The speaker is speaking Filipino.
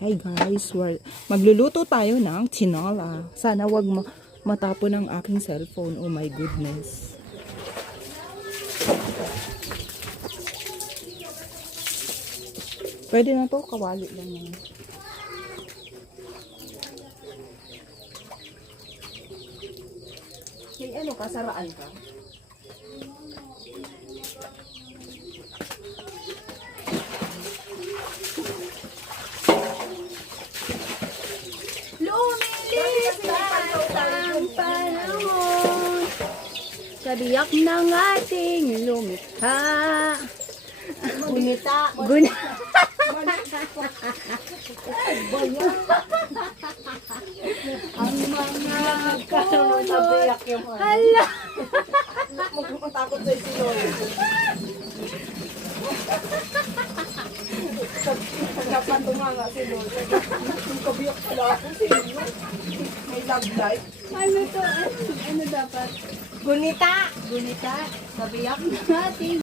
Hi guys, magluluto tayo ng tinola. Sana wag matapon ang aking cellphone. Oh my goodness. Pwede na to, kawali lang yan. May ano ka, saraan ka? Lumilipas ang panahon sa biyak ng ating lumikha. Gunita. Ang mga Kasunod sa biyak yung hala. Magmatakot sa isilor. Napatumanga si Lord. Yung kabiyak pala ako si Lord. May love life. Ano to? Ano dapat? Gunita. Gunita sa biyak ng ating